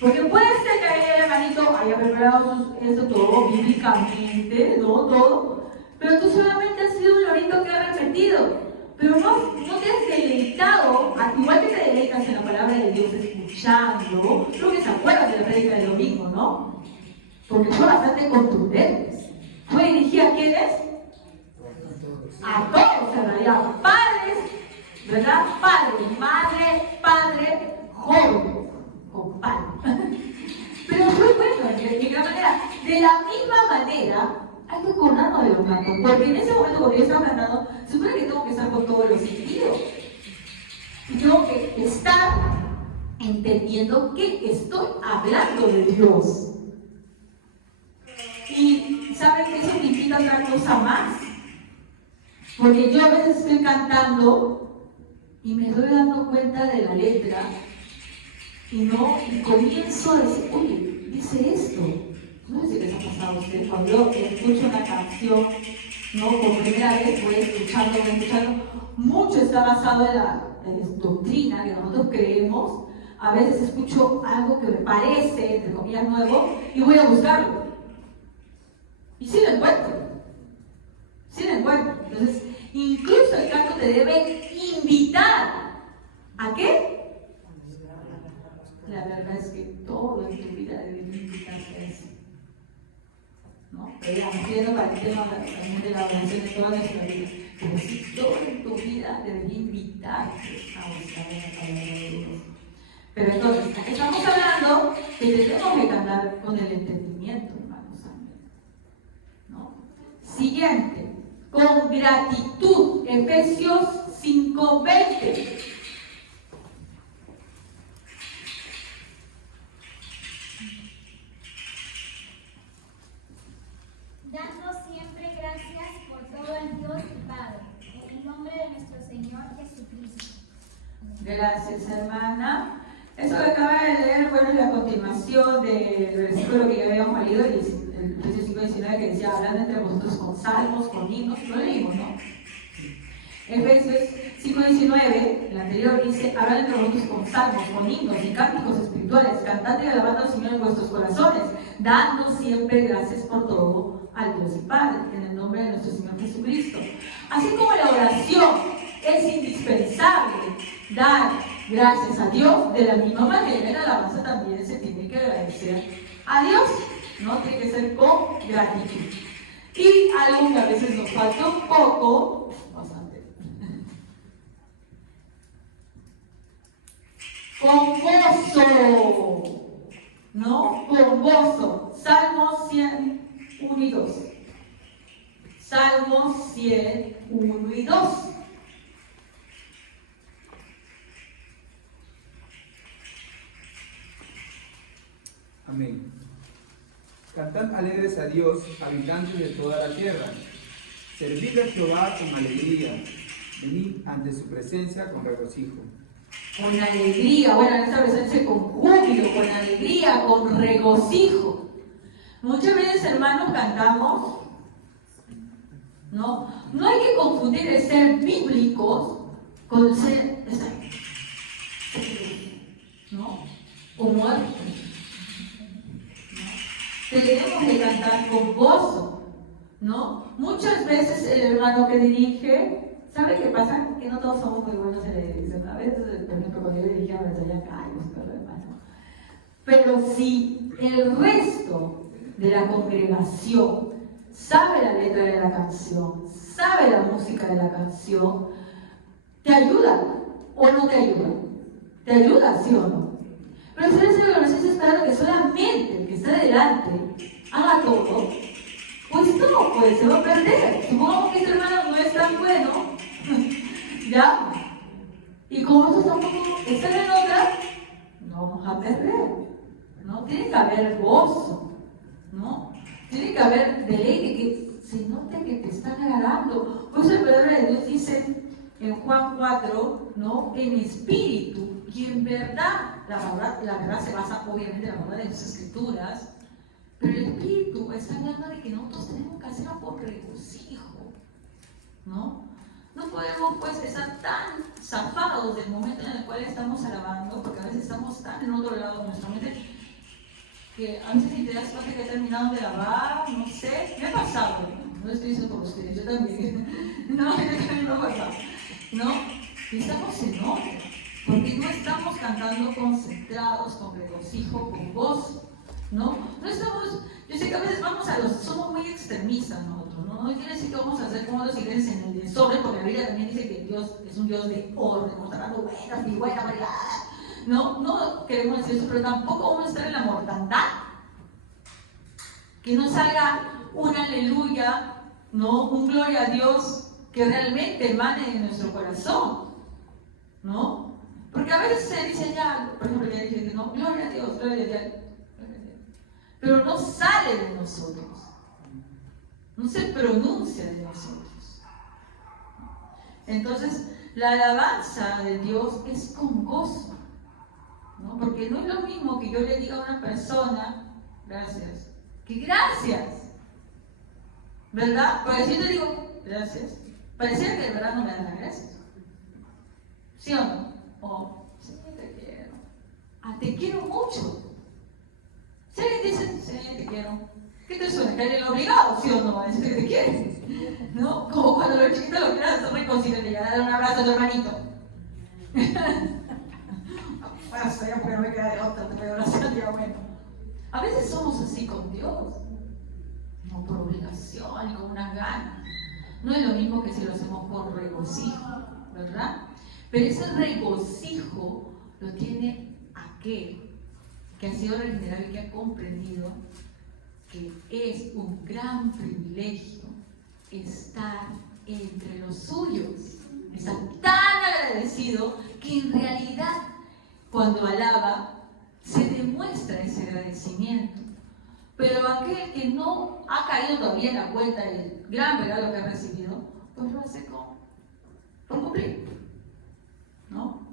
Porque puede ser que el hermanito haya preparado eso todo bíblicamente, ¿no? Todo. Pero tú solamente has sido un lorito que ha repetido. Pero no te has deleitado, igual que te deleitas en la palabra de Dios escuchando. Creo que se acuerdan de la prédica del domingo, ¿no? Porque fue bastante contundentes. ¿Fue dirigida a quiénes? A todos, en realidad. Padres, ¿verdad? Padre, madre, padre, joven, compadre. Pero fue bueno, de gran manera. De la misma manera, hay que acordarnos de los cantos. Porque en ese momento, cuando yo estaba cantando, se supone que tengo que estar con todos los sentidos. Y tengo que estar entendiendo que estoy hablando de Dios. Y ¿saben que eso me invita a otra cosa más? Porque yo a veces estoy cantando y me doy dando cuenta de la letra y comienzo a decir, oye, dice esto. No sé si les ha pasado a ustedes, cuando yo escucho una canción, ¿no? Por primera vez voy escuchando, mucho está basado en la doctrina que nosotros creemos. A veces escucho algo que me parece, entre comillas, nuevo y voy a buscarlo. Y sí lo encuentro. Entonces, incluso el canto te debe invitar. ¿A qué? La verdad es que todo en tu vida debe invitarte a eso. ¿No? Entiendo para el tema también de la oración de toda nuestra vida. Pero sí, todo en tu vida debería invitarte a buscar la palabra de Dios. Pero entonces, estamos hablando que tenemos que cantar con el entendimiento. Siguiente, con gratitud, Efesios 5:20. Dando siempre gracias por todo al Dios y Padre, en el nombre de nuestro Señor Jesucristo. Gracias, hermana. Eso que acaba de leer, bueno, es la continuación del versículo que ya habíamos leído, el Efesios 5:19, que decía, hablando entre vosotros con salmos, con himnos, lo leímos, ¿no? Efesios 5:19, el anterior dice, hablando entre vosotros con salmos, con himnos y cánticos espirituales, cantando y alabando al Señor en vuestros corazones, dando siempre gracias por todo al Dios y Padre, en el nombre de nuestro Señor Jesucristo. Así como la oración es indispensable dar gracias a Dios, de la misma manera en la alabanza también se tiene que agradecer a Dios, ¿no? Tiene que ser con gratitud. Y algo que a veces nos falta un poco, bastante, con gozo, ¿no? Con gozo. Salmos 101 y 2. Salmos 101 y 2. Amén. Cantad alegres a Dios, habitantes de toda la tierra. Servid a Jehová con alegría. Venid ante su presencia con regocijo. con alegría. Bueno, en esta versión dice con júbilo, con alegría, con regocijo. Muchas veces, hermanos, cantamos, ¿no? No hay que confundir el ser bíblicos con el ser, ¿no? O muertos. Tenemos que cantar con gozo, ¿no? Muchas veces el hermano que dirige, ¿sabe qué pasa? Que no todos somos muy buenos en la dirección. A veces, por ejemplo, cuando yo dirigía, me salía callos, hermano. Pero si el resto de la congregación sabe la letra de la canción, sabe la música de la canción, ¿te ayuda o no te ayuda? ¿Te ayuda, sí o no? Pero si eres el organización esperando que solamente el que está delante haga todo, pues no, pues se va a perder. Supongamos que este hermano no es tan bueno, ¿ya? Y como nosotros tampoco están en otra, no vamos a perder, ¿no? Tiene que haber gozo, ¿no? Tiene que haber deleite, que se note que te están agradando. Por eso la palabra de Dios dice en Juan 4, ¿no? En espíritu, y en verdad, la verdad se basa obviamente en la verdad de las escrituras, pero el espíritu está hablando de que nosotros tenemos que hacerlo por regocijo, ¿no? No podemos pues estar tan zafados del momento en el cual estamos alabando, porque a veces estamos tan en otro lado de nuestra mente, que a veces ni te das cuenta que he terminado de lavar, no sé, me ha pasado, no estoy diciendo por ustedes, yo también, no, yo también me ha pasado, ¿no? Y estamos en otra, porque no estamos cantando concentrados, con regocijo, con gozo, ¿no? No estamos, yo sé que a veces somos muy extremistas nosotros, ¿no? No quiere decir que vamos a hacer como los iglesias en el desorden, porque la Biblia también dice que Dios es un Dios de orden, nos está dando buenas y buenas variedades. No queremos decir eso, pero tampoco vamos a estar en la mortandad. Que no salga un aleluya, ¿no? Un gloria a Dios que realmente emane de nuestro corazón, ¿no? Porque a veces se dice ya, por ejemplo, ya dije, no, gloria a Dios, gloria a Dios. Pero no sale de nosotros, no se pronuncia de nosotros. Entonces, la alabanza de Dios es con gozo, ¿no? Porque no es lo mismo que yo le diga a una persona, gracias, que gracias, ¿verdad? Porque si yo te digo, gracias, pareciera que de verdad no me dan las gracias. ¿Sí o no? O, sí, te quiero. Ah, te quiero mucho. Si alguien dice, sí, te quiero, ¿qué te suena? ¿Que alguien obligado, sí o no? A decir que te quiere, ¿no? Como cuando los chiquitos lo quieran hacer reconciliar, le dar un abrazo a tu hermanito. Bueno, estoy ya porque no me queda de otra, te voy a abrazar, ya bueno. A veces somos así con Dios, no por obligación y con unas ganas. No es lo mismo que si lo hacemos por regocijo, ¿verdad? Pero ese regocijo lo tiene aquel que ha sido regenerado y que ha comprendido que es un gran privilegio estar entre los suyos. Está tan agradecido que en realidad cuando alaba se demuestra ese agradecimiento. Pero aquel que no ha caído todavía en la cuenta del gran regalo que ha recibido, pues lo hace por cumplir, ¿no?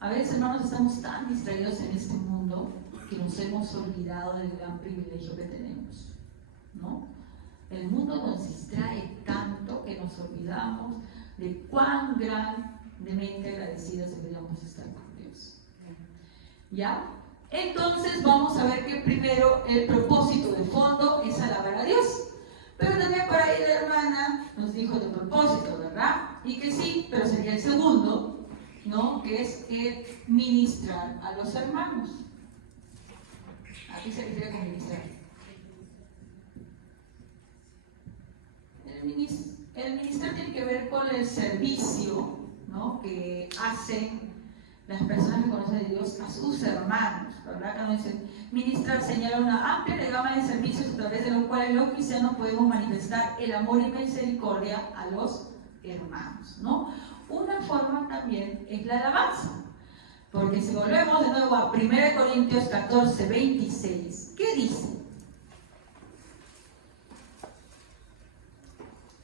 A veces, hermanos, estamos tan distraídos en este mundo que nos hemos olvidado del gran privilegio que tenemos, ¿no? El mundo nos distrae tanto que nos olvidamos de cuán grandemente agradecidos deberíamos estar con Dios. ¿Ya? Entonces vamos a ver que primero el propósito de fondo es alabar a Dios. Pero también por ahí la hermana nos dijo de propósito, ¿verdad? Y que sí, pero sería el segundo, ¿no? Que es ministrar a los hermanos. ¿A qué se refiere con ministrar? El ministrar tiene que ver con el servicio, ¿no? Que hacen las personas que conocen a Dios a sus hermanos, ¿verdad? Cuando dicen ministrar señala una amplia gama de servicios a través de los cuales los cristianos podemos manifestar el amor y misericordia a los hermanos, ¿no? Una forma también es la alabanza, porque si volvemos de nuevo a 1 Corintios 14, 26, ¿qué dice?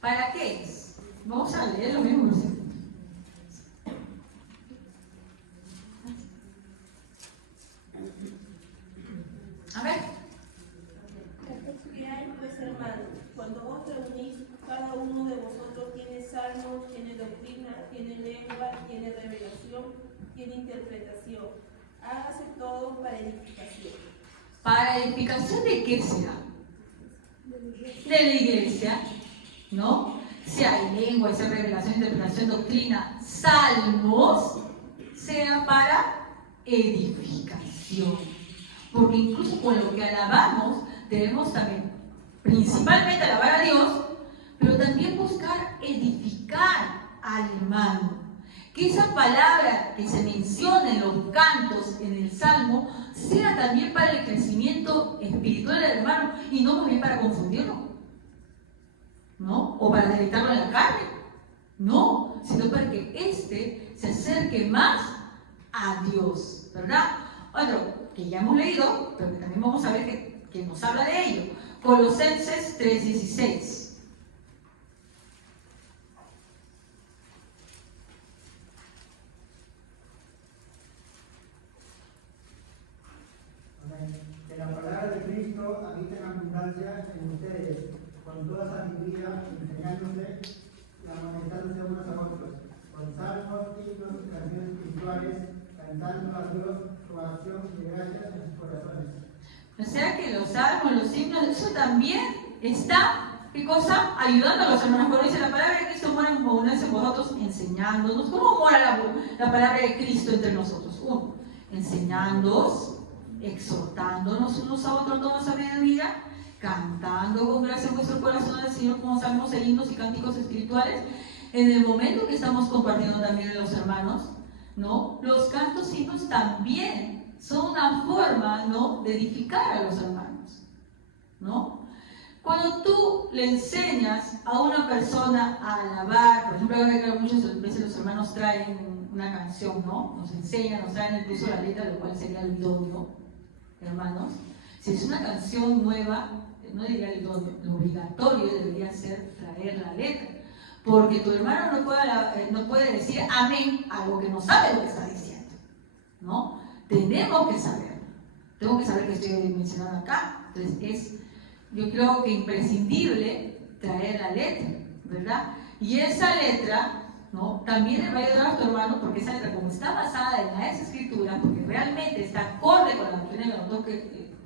¿Para qué es? Vamos a leer lo mismo. cuando os reunís, cada uno de vosotros tiene salmos, tiene doctrina, tiene lengua, tiene revelación, tiene interpretación. Hágase todo para edificación. ¿Para edificación de qué será? De la iglesia, ¿no? Sea lengua, sea revelación, interpretación, doctrina, salmos, sea para edificación. Porque incluso con lo que alabamos, debemos también, principalmente alabar a Dios, pero también buscar edificar al hermano. Que esa palabra que se menciona en los cantos, en el Salmo, sea también para el crecimiento espiritual del hermano y no más bien para confundirlo, ¿no? O para deleitarlo en la carne, no, sino para que éste se acerque más a Dios, ¿verdad? Otro que ya hemos leído, pero que también vamos a ver que nos habla de ello. Colosenses 3:16. Que la palabra de Cristo habita en abundancia en ustedes, con toda sabiduría, enseñándose y amonestándose unos a otros, con salmos, himnos y canciones espirituales, cantando a Dios su acción de gracias en sus corazones. O sea que los salmos, los himnos, eso también está, ¿qué cosa? Ayudando a los hermanos. Cuando dice la palabra de Cristo mora en abundancia en vosotros, enseñándonos. ¿Cómo mora la palabra de Cristo entre nosotros? Uno, enseñándonos, exhortándonos unos a otros toda sabiduría, cantando con gracia en vuestro corazón al Señor como salmos e himnos y cánticos espirituales. En el momento que estamos compartiendo también en los hermanos, ¿no? Los cantos y himnos también son una forma, ¿no?, de edificar a los hermanos, ¿no? Cuando tú le enseñas a una persona a alabar, por ejemplo, ahora que muchas veces los hermanos traen una canción, ¿no? Nos enseñan, nos traen incluso la letra, lo cual sería el idóneo, hermanos. Si es una canción nueva, no diría el idóneo, lo obligatorio debería ser traer la letra. Porque tu hermano no puede decir amén a lo que no sabe lo que está diciendo, ¿no? Tenemos que saber. Tengo que saber que estoy mencionando acá. Entonces yo creo que imprescindible traer la letra, ¿verdad? Y esa letra, ¿no?, también le va a ayudar a tu hermano, porque esa letra, como está basada en las escrituras, porque realmente está acorde con la doctrina que nosotros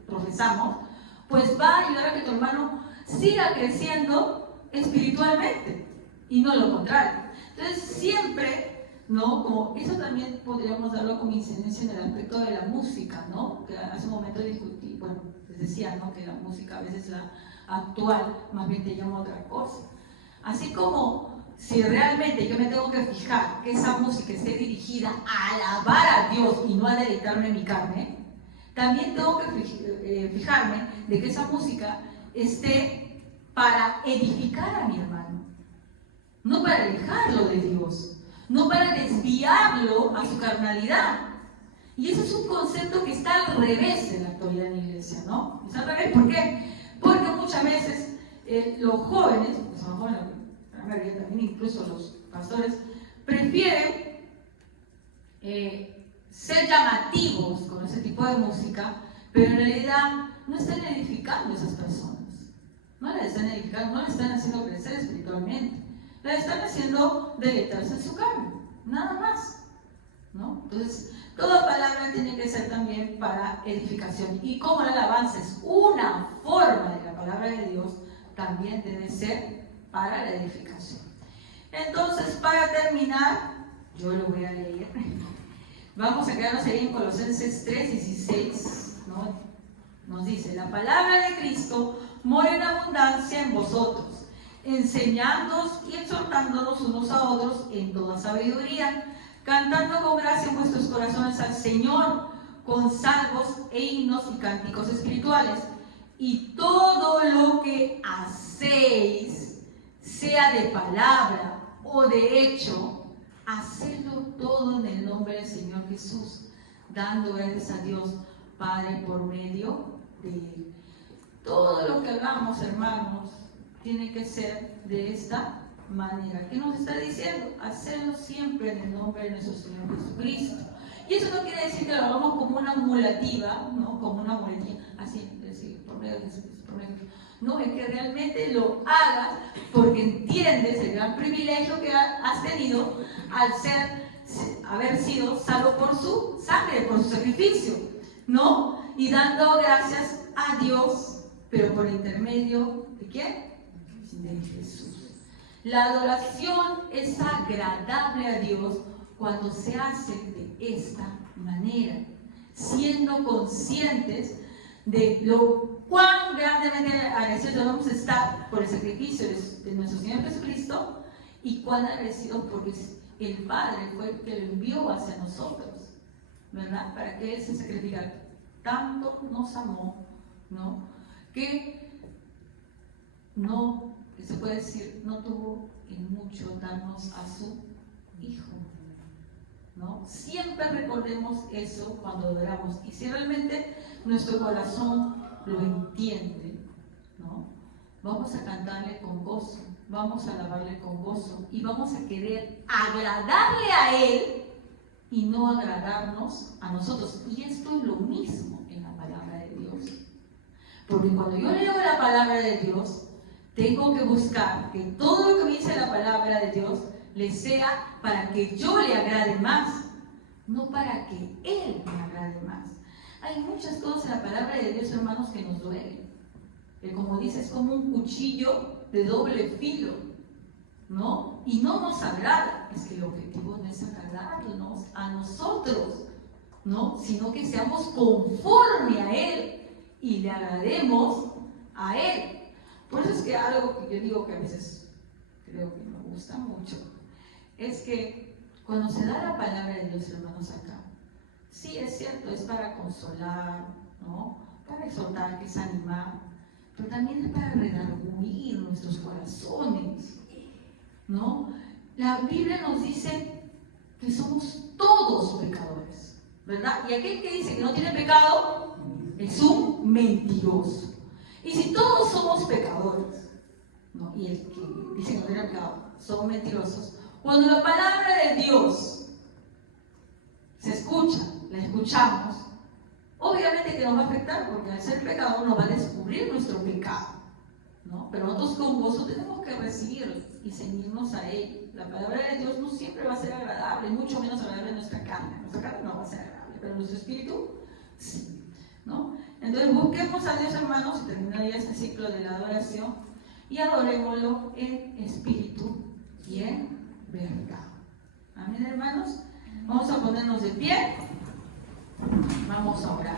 profesamos, pues va a ayudar a que tu hermano siga creciendo espiritualmente y no lo contrario. Entonces siempre, ¿no?, como eso también podríamos darlo como incidencia en el aspecto de la música, ¿no? Que hace un momento discutí, bueno, les decía, ¿no?, que la música a veces la actual más bien te llama otra cosa. Así como si realmente yo me tengo que fijar que esa música esté dirigida a alabar a Dios y no a deleitarme en mi carne, también tengo que fijarme de que esa música esté para edificar a mi hermano, no para alejarlo de Dios, no para desviarlo a su carnalidad. Y eso es un concepto que está al revés en la actualidad en la iglesia, ¿no? Está al revés, ¿por qué? Porque muchas veces los jóvenes, pues son jóvenes, también incluso los pastores, prefieren ser llamativos con ese tipo de música, pero en realidad no están edificando a esas personas. No las están edificando, no las están haciendo crecer espiritualmente. Las están haciendo deleitarse en su carne, nada más, ¿no? Entonces, toda palabra tiene que ser también para edificación. Y como la alabanza es una forma de la palabra de Dios, también debe ser para la edificación. Entonces, para terminar, yo lo voy a leer. Vamos a quedarnos ahí en Colosenses 3:16, ¿no? Nos dice: la palabra de Cristo mora en abundancia en vosotros, enseñándoos y exhortándonos unos a otros en toda sabiduría, cantando con gracia en vuestros corazones al Señor, con salmos e himnos y cánticos espirituales. Y todo lo que hacéis, sea de palabra o de hecho, hacedlo todo en el nombre del Señor Jesús, dando gracias a Dios Padre por medio de Él. Todo lo que hagamos, hermanos, tiene que ser de esta manera. ¿Qué nos está diciendo? Hacerlo siempre en el nombre de nuestro Señor Jesucristo. Y eso no quiere decir que lo hagamos como una mulativa, ¿no? Como una muletilla, así, decir, por medio de Jesucristo, por medio de Jesucristo. no, es que realmente lo hagas porque entiendes el gran privilegio que has tenido al haber sido salvo por su sangre, por su sacrificio, ¿no? Y dando gracias a Dios, pero por intermedio ¿de quién? De Jesús. La adoración es agradable a Dios cuando se hace de esta manera, siendo conscientes de lo cuán grandemente agradecidos debemos estar por el sacrificio de nuestro Señor Jesucristo y cuán agradecidos porque el Padre fue el que lo envió hacia nosotros, ¿verdad? Para que Él se sacrificara. Tanto nos amó, ¿no? Que se puede decir, no tuvo en mucho darnos a su Hijo, ¿no? Siempre recordemos eso cuando adoramos. Y si realmente nuestro corazón lo entiende, ¿no? Vamos a cantarle con gozo, vamos a alabarle con gozo y vamos a querer agradarle a Él y no agradarnos a nosotros. Y esto es lo mismo en la palabra de Dios. Porque cuando yo leo la palabra de Dios, tengo que buscar que todo lo que me dice la palabra de Dios le sea para que yo le agrade más, no para que Él me agrade más. Hay muchas cosas en la palabra de Dios, hermanos, que nos duelen. Que como dice, es como un cuchillo de doble filo, ¿no? Y no nos agrada. Es que el objetivo no es agradarnos a nosotros, ¿no? Sino que seamos conforme a Él y le agrademos a Él. Por eso es que algo que yo digo que a veces creo que me gusta mucho, es que cuando se da la palabra de Dios, hermanos, acá, sí es cierto, es para consolar, ¿no? Para exhortar, que es animar, pero también es para redarguir nuestros corazones, ¿no? La Biblia nos dice que somos todos pecadores, ¿verdad? Y aquel que dice que no tiene pecado es un mentiroso. Y si todos somos pecadores, ¿no? Y el que dice que no tiene pecado son mentirosos, cuando la palabra de Dios se escucha, la escuchamos, obviamente que nos va a afectar, porque al ser pecador nos va a descubrir nuestro pecado, ¿no? Pero nosotros con gozo tenemos que recibirlo y ceñirnos a Él. La palabra de Dios no siempre va a ser agradable, mucho menos agradable en nuestra carne. Nuestra carne no va a ser agradable, pero nuestro espíritu sí, ¿no? Entonces busquemos a Dios, hermanos, y terminaría este ciclo de la adoración, y adorémoslo en espíritu y en verdad. Amén, hermanos. Vamos a ponernos de pie. Vamos a orar.